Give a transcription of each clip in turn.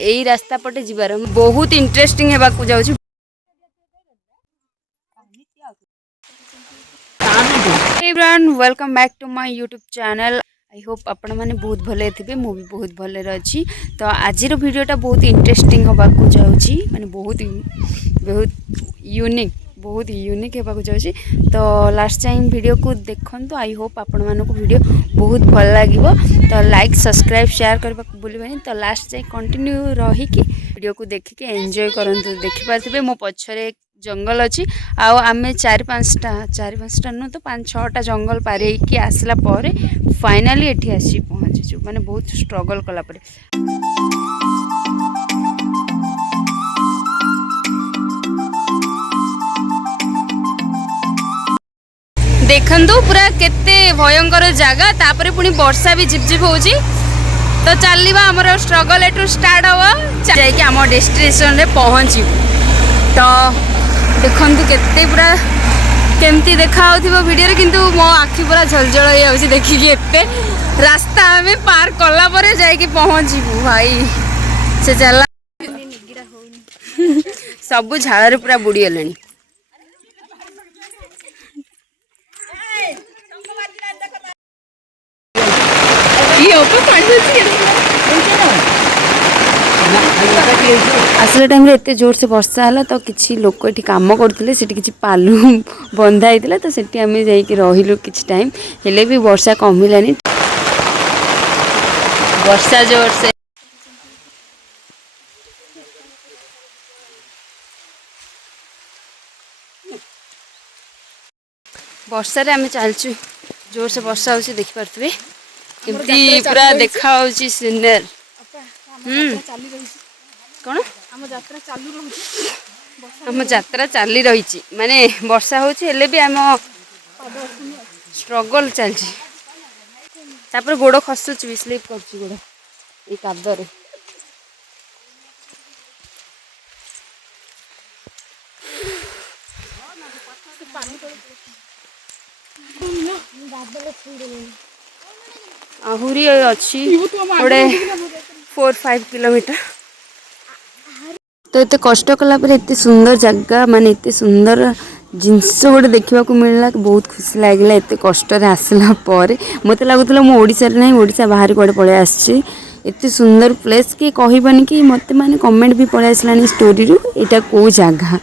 यही रास्ता पटे जीवार बहुत इंटरेस्टिंग होगा जाऊँ। Welcome back to my YouTube channel. I hope आपण मैंने बहुत भले थे, मु भी बहुत भले अच्छी। तो आज वीडियोटा बहुत इंटरेस्टिंग होगा जाऊँगी, माने बहुत यूनिक होगा जाऊँगी। तो लास्ट टाइम वीडियो को देखो। आई होप आपण मानक वीडियो बहुत भल लगे। तो लाइक सब्सक्राइब शेयर करने को भूलि। तो लास्ट जाए कंटिन्यू रहीकि वीडियो को देखिए एंजॉय करूँ। देखिपारे मो पछरे जंगल अच्छी आमे चार पाँचटा नु तो 5-6टा जंगल पारे कि आसला परे फाइनाली एठी आसी पहुँचीचु, माने बहुत स्ट्रगल कला परे। देखंतु पूरा केते भयंकर जगह, तापरे पुनी वर्षा भी झिपझिप होची। तो चलवा हमर स्ट्रगल एटू स्टार्ट हवा जाय कि हम डेस्टिनेशन रे पहुँची। तो देखंतु केते पूरा केमती देखा वीडियो रे, किंतु मो आखि पूरा झलझल हो जाउची देखिकी। एते रास्ता हमें पार कला परे जाय कि पहुँचीबू भाई से चला सब झाड़ रे पूरा बुड़ी गलेनी। आसला टाइम रे एते जोर से वर्षा है तो किसी लोक ये कम करते किसी पालू बंधा होता, तो सेठी आमे जाइके रहिलु किछि टाइम। हेले भी वर्षा कमिलानी, वर्षा जोर से वर्षा रे आमे चलचु। जोर से वर्षा होछि देखि पारथबे केमती पूरा देखा होछि सिनर। कौन आम यात्रा चली रही माने वर्षा होछि हेले भी आम स्ट्रगल चलछि। तापर गोड़ खसुच भी स्लिप करछि गोड़ ए कादरे। आहुरी अच्छी गोटे 4-5 किलोमीटर। तो इतने कष्ट कला पर इतने सुंदर जगह माने इतने सुंदर जिनस गोटे देखा मिलला, बहुत खुशी लगे। एत कष्ट आसला मत लगुला मुझे ना ओडिशा बाहर कड़े पलि आसी। एत सुंदर प्लेस कि कहबानी कि मत माने कमेंट भी पलि आसलानी स्टोरी रू एटा को जगह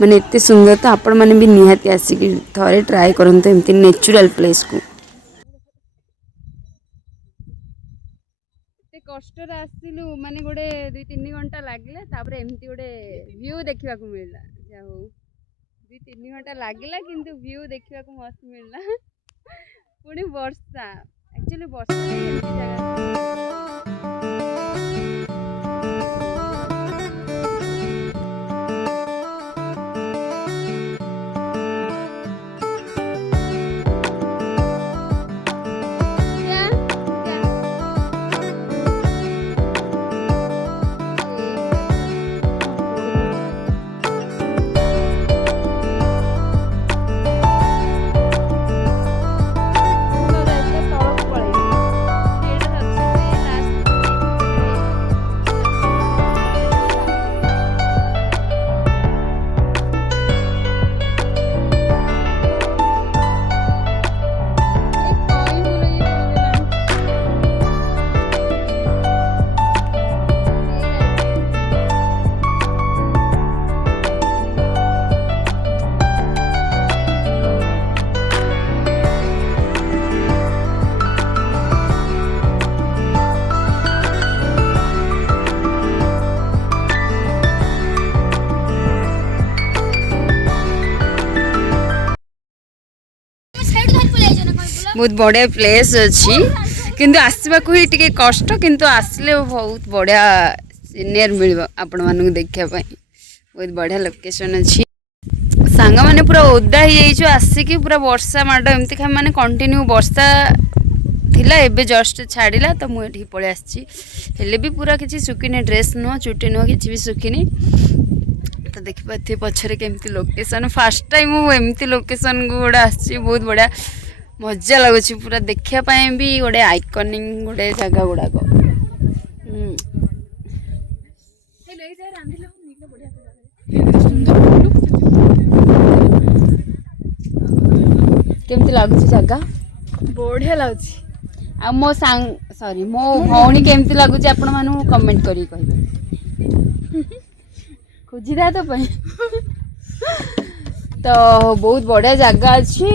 माने एत सुंदर। तो आपण मैंने भी निहाती आसिक थे ट्राए करते एमती नेचुरल प्लेस को। कष्ट आसिलु माने गोटे 2-3 घंटा लगे, तापर एमती गोटे व्यू देखा मिलला। जा हो 2-3 घंटा लगे किंतु व्यू देखा मस्त मिलला। पुणी वर्षा एक्चुअली वर्षा बहुत बढ़िया प्लेस अच्छी, किंतु आसवा को ही टिके कष्ट, किंतु आसले बहुत बढ़िया सीनियर मिल आपण मानक देखा। बहुत बढ़िया लोकेशन अच्छी। सांग मैंने पूरा ओदा ही आसिकी पूरा वर्षा माड़ एमती खा माने कंटिन्यू वर्षा थिला। एबे जस्ट छाड़िला तो मुझे पलि आसी। हेले भी पूरा किसी सुखिनी, ड्रेस नुह चुटी नुह कि भी सुखिनी। तो देखिए पछरे केमती लोकेशन। फास्ट टाइम एमती लोकेशन को गोटे आसी, बहुत बढ़िया मजा लगुच पूरा देखापी भी गोटे आइकनिक गोटे जगह गुड़ाक। केमती लगुच जगह बढ़िया लगुच आ मो सांग सॉरी मो भौणी केमती लगुच आपण मानु कमेंट करी कहि खोजी दा तो पई तो बहुत बढ़िया जगह अच्छी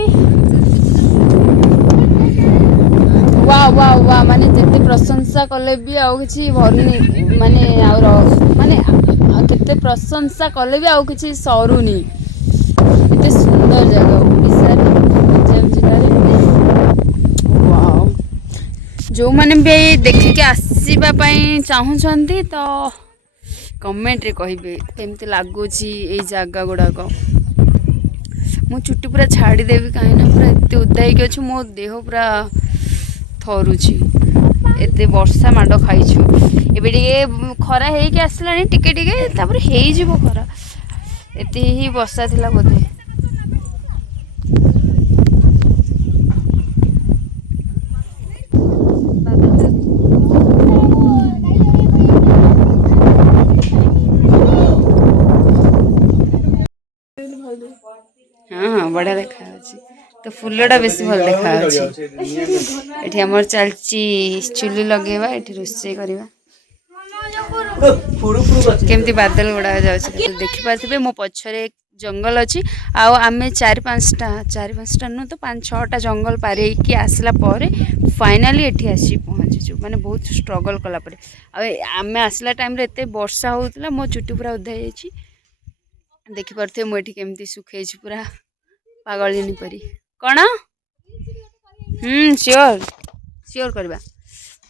वाह वाह वाह माने जिते प्रशंसा कले भी आउ किछि भरनी माने और माने केते प्रशंसा कले भी आउ किछि सरुनी एते सुंदर जगह ओडिसा रे गंजाम जिल्ला रे वाह जो माने भी देखि के आसीबा पई चाहुचंती तो कमेंट रे कहिबे केमती लागुची ए जगह गुडा को मो चुट्टी पूरा छाड़ी देवी कहीं ना पूरा एत उदा हो मो देह पूरा थरुची एत वर्षा माड़ खाइछु एबे टिके खरा हेइके आसलानी टिके टिके तापर हेइ जिवो खरा एते ही वर्षा थिला बोधे हाँ हाँ बढ़िया देखा तो फुलटा बेस भल देखा ये आम चलची चुली लगेवा ये रोषे करवा केमती बादल गुड़ा जाऊँ देखिपे मो पछरे जंगल अच्छी आम चार पाँचटा नु तो 5-6टा जंगल पार की आसला फाइनाली एठी आसी पहुँचीचु माने बहुत स्ट्रगल कला आम आसला टाइम रे एते वर्षा होउतला मो चुट्टी पूरा उधा जाइए देखिपे मुझे केमती सुखे पूरा पागलिनी परी कौन श्योर श्योर करवा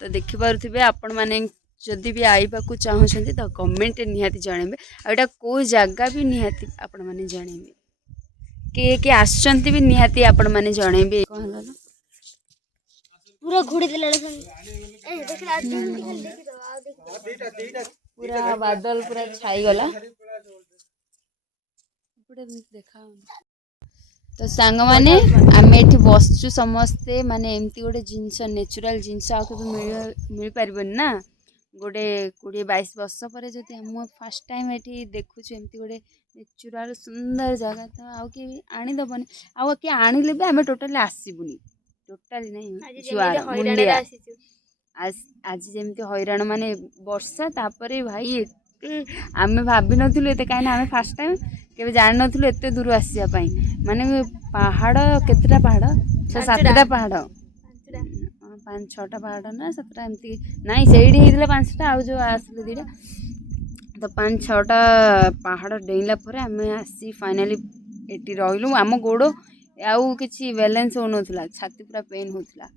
तो देखिपे आपण मैंने जदि भी आइबा को चाहते तो कमेंट निहाती जनइबे आटा को जगह भी निहाती आपण मैंने जनइबे किए आसचंती भी निहाती आपण मैंने जनइबे पूरा घोड़ी पूरा बादल पूरा छाई गला देखा तो सांग माने आम ये बसचु समस्ते माने एमती गोटे जिनस नेचुरल जिनस मिल पारबनी ना गोटे 20-22 वर्ष पर जब हम फास्ट टाइम ये देखुचु एमती गोटे नेचुरल सुंदर जगह तो आउ कि आनीदबनी आउ कि आनिले भी आम टोटाली आसबुनी टोटाली नहीं जुआर मुंडिया आज जमी हैरान माने वर्षा तापर भाई आम भाभी नु एत कहीं आम फास्ट टाइम के जान नु एत दूर आसापी माने पहाड़ केतटा पहाड़ 6-7टा पहाड़ 5-6टा पहाड़ ना 7टा एमती नाई से 5टा आउ जो आसले 2टा तो 5-6टा पहाड़ डेला आम आसी फाइनाली एटी रही आम गोड़ आउ कि बैलेंस हो ना छाती पूरा पेन होता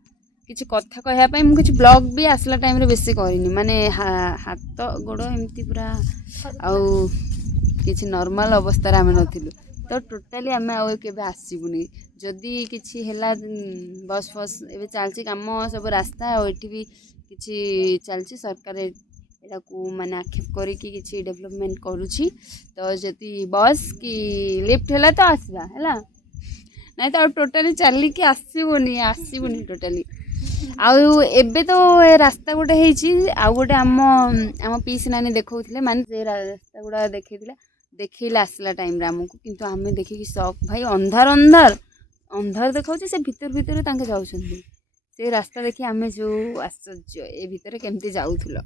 किसी कथा कहवाई मुझे ब्लॉग भी आसला टाइम रे बेसी करनी माने हाथ गोड़ एमती पूरा आउ किसी नॉर्मल अवस्था आम नथिलु तो टोटाली आम आसबुनी जदि किसी है बस फस ए चलती कम सब रास्ता और भी किसी चलती सरकार एटा को माने आक्षेप करिकी किसी डेवलपमेंट करुछि तो जदि बस कि लिफ्ट है तो आसवा है ना तो टोटाली चलिकी आसबुनी टोटाली आउ एबे तो रास्ता गोटे आउ गोटे आम पीस नानी देखौथिले माने जे रास्ता गुड़ा देखैला आसला टाइम रे हमको किंतु आमे देखिकी शॉक भाई अंधार देखा से भितर तांके जाउछन्ती से रास्ता देखी आमे जो आश्चर्य ए भितर केमती जाउथुलो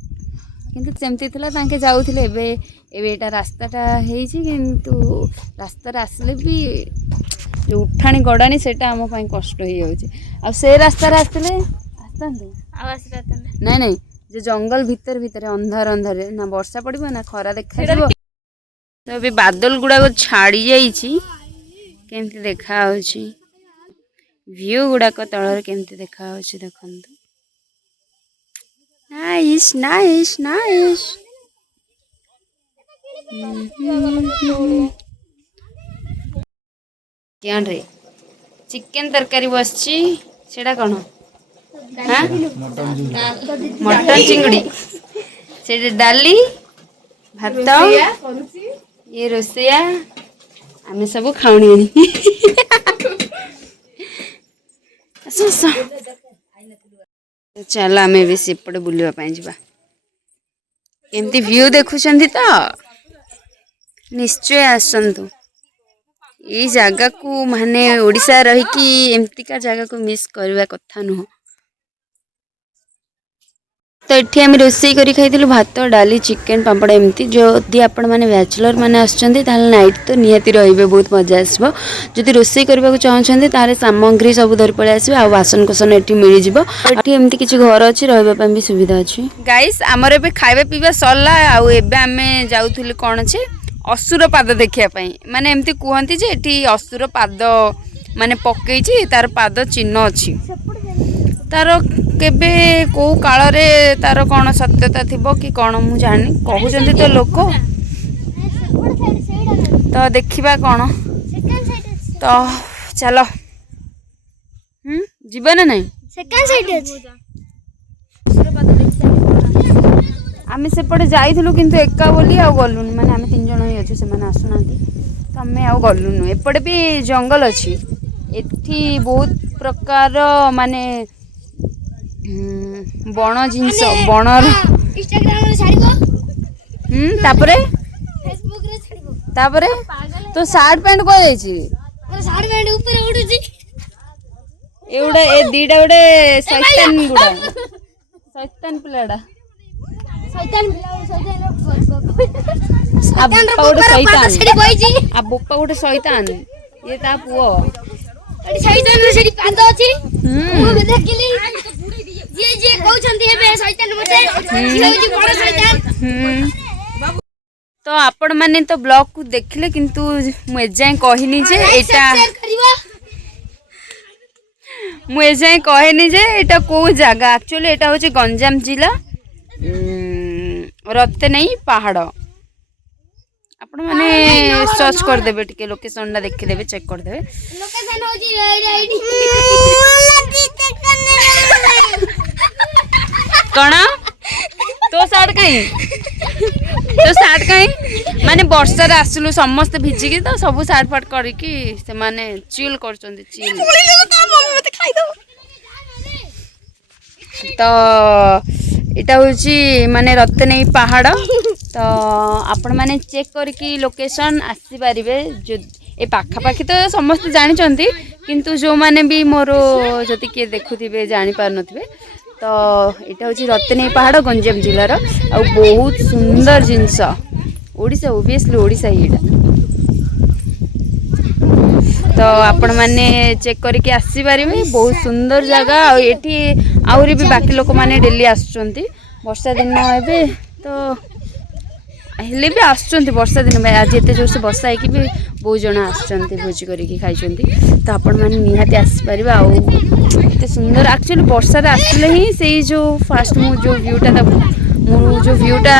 किंतु सेमती थिला तांके जाउथिले एबे एटा रास्ताटा हेइछि किंतु रास्ता आसले भी जो उठाणी गड़ाणी सेटा आम पाई कष्ट हो जाउछि आ से रास्ता आसले आसतांते नहीं जो जंगल भितर अंधार ना वर्षा पड़ो ना खरा देखा तो अभी बादल गुड़ाक छाड़ी जाइए केमती देखा व्यू गुड़ाक तलर केमती देखा देखु नाइस नाइस नाइस क्या रे चिकेन तरकारी बसची सेटा कौन मटन चिंगड़ी से डाली भात ये रोसैया आम सब खाऊनी चल आम भी सेपटे बुलवाई जा केमती व्यू देखुछंती तो निश्चय आसंतु ये जगह को माने ओडिशा रही कि एमतिका जगह को मिस करवा कथा नुह। तो ये आम रोसे कर खाई भात डाली चिकेन पापड़ एमती जदि आपण मैंने बैचलर मैंने नाइट तो निहाती रे बहुत मजा आसो जदि रोसे करने को चाहते सामग्री सब धरी पलि आसवे आ बासन कुसन ये मिल जाए एमती किसी घर अच्छी रही भी सुविधा अच्छी। गाइस आमर ए खाଇବା पीवा सरला आम जाऊँ कौन अच्छे असुर पाद देखापी माने एमती कहती जे ये असुर पाद माने पकई तार पाद चिन्ह अच्छी तार केबे को काल रे तार कौन सत्यता थिबो कि कौन मु जानी कहउचंती तो लोक तो देखिबा कौन तो चलो जीवा ना नहीं आमे सेपटे जाइथिलु किंतु एका बोली आ गलुनी माने आमे 3 जण ही अछि से माने आसुनांती तो आमे आ गलुनु एपटे भी जंगल अछि एठी बहुत प्रकार माने बण जिनस बणर तापरे तापरे तो शर्ट पैंट को जाइछि शर्ट पैंट ऊपर उडुछि एउडा ए दीडा उडे शैतान गुडा शैतान पिलाडा शैतान आ बोपा गोटे शैतान ये ता पुओ शैतान सेठी पाद अछि मु देखिली जे जे कहउछंती हेबे शैतान मते जे होछि बड़ शैतान। तो आपण माने तो ब्लॉग को देखले किंतु मु एजाय कहनी जे एटा मु एजाय कहनी जे एटा को जगह एक्चुअली एटा होछि गंजाम जिला रत्तेनई पहाड़ आपण माने सर्च कर देबे टिके लोकेशन ना देखि देबे चेक कर देबे लोकेशन होजी आईडी कणा तो साड काई माने वर्षा रे आसलु समस्त भिजी की तो सब साड फाट करी की से माने चिल करचंदी चिल तो इटा होची माने रत्तेनई पहाड़ तो आपण माने चेक करके लोकेशन आसी पारिबे जो ए पाखा पाखी तो समस्त जानि चंती किंतु जो माने भी मोर जति के देखुथिबे जानि पार नथिबे तो इटा होची रत्तेनई पहाड़ गंजाम जिल्लार आ बहुत सुंदर जिंस ओडिसा ओबियसली ओडिसा ही एटा तो आपण माने चेक करके आसी पारिबे बहुत सुंदर जगह आ एठी आउरी भी बाकी लोक माने डेली आसुचंती वर्षा दिन एबे तो हेले भी आसुचंती वर्षा दिन में आज एते जोर से वर्षा है कि भी बहुत जण आसुचंती भोजी करके खाइचंती तो आपण माने निहाती आसी परिबा आ एते सुंदर एक्चुअली वर्षा रे आसले ही सेही जो फास्ट मु जो व्यूटा मु जो व्यूटा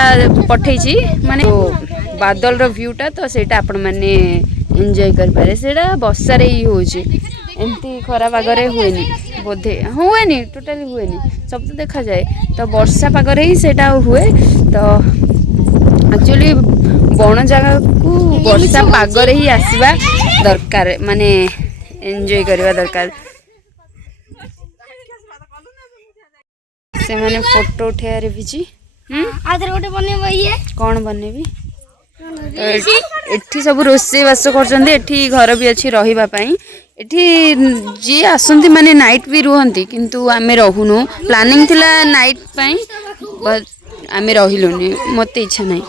पठेची माने बादल रो व्यूटा तो सेटा आपण माने एंजॉय कर पारे सेटा वर्षा रे ही होची एमती खरा पागरे हुएनी बोधे हुएनी टोटली हुएनी सब तो देखा जाए तो वर्षा पागरे ही सेटा हुए तो एक्चुअली बण जगह को वर्षा पागरे ही आसवा दरकार माने एंजॉय करवा दरकार से माने फोटो उठेया रे बिजी आधर गोटे बनेबो ये कोन बनेबी एठी सब रोसे बास करछन्ते एठी घर भी अछि रहिबा पई एठी जी आसंती माने नाइट भी रुहंती किंतु आमे रहुनु प्लानिंग थिला नाइट पई बट आमे रहिलुनी मते इच्छा नाही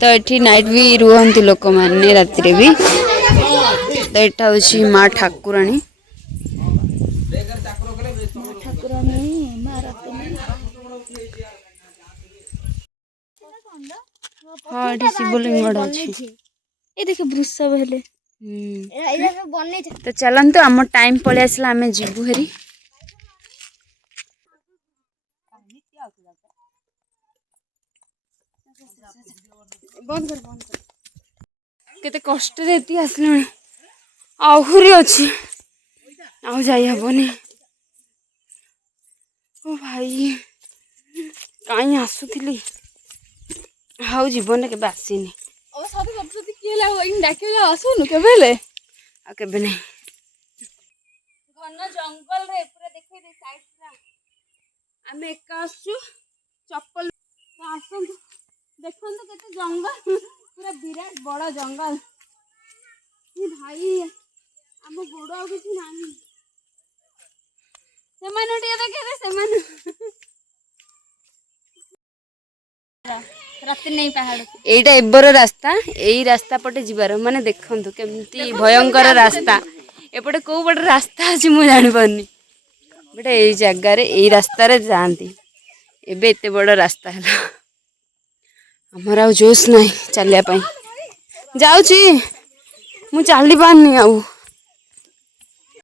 तो एठी नाइट भी रुहंती लोक माने राति रे भी तो एटा होची मां ठाकुरानी हाँ एठी शिवलिंग अछि ए देखे वृषभ हेले तो चलते आम टाइम पलि आसला आम जीवु हेरी केते कष्ट रे एती आसले आहुरी अछि आउ जाई हबनी ओ भाई काई आसुथिली हाउ जीवन के आसीनी ओ सब सबसे केला होइन डाके आसुनु केबेले आ केबे नहीं घन जंगल रे पूरा देखै दे साइड पूरा हमें एका आसु चप्पल आसु ଦେଖନ୍ତୁ କେତେ ଜଙ୍ଗଲ ପୁରା ବିରାଟ ବଡ଼ ଜଙ୍ଗଲ। ଏ ଭାଇ ଆମ ଗୋଡ଼ ଆଉ କିଛି ନାହିଁ। ସେମାନେ ଟିକେ ଦେଖେଇଲେ ସେମାନେ এইটা ଏବେର ରାସ୍ତା। ଏଇ ରାସ୍ତା ପଟେ ଯିବାର ମାନେ ଦେଖନ୍ତୁ କେମିତି ଭୟଙ୍କର ରାସ୍ତା। ଏପଟେ କୋଉ ପଟେ ରାସ୍ତା ଅଛି ମୁଁ ଜାଣିପାରୁନି। ବଟ୍ ଏଇ ଜାଗାରେ ଏଇ ରାସ୍ତାରେ ଯାଆନ୍ତି। ଏବେ ଏତେ ବଡ଼ ରାସ୍ତା ହେଲା। ଆମର ଆଉ ଜୋସ୍ ନାହିଁ ଚାଲିବା ପାଇଁ। ଯାଉଛି ମୁଁ ଚାଲି ପାରୁନି ଆଉ।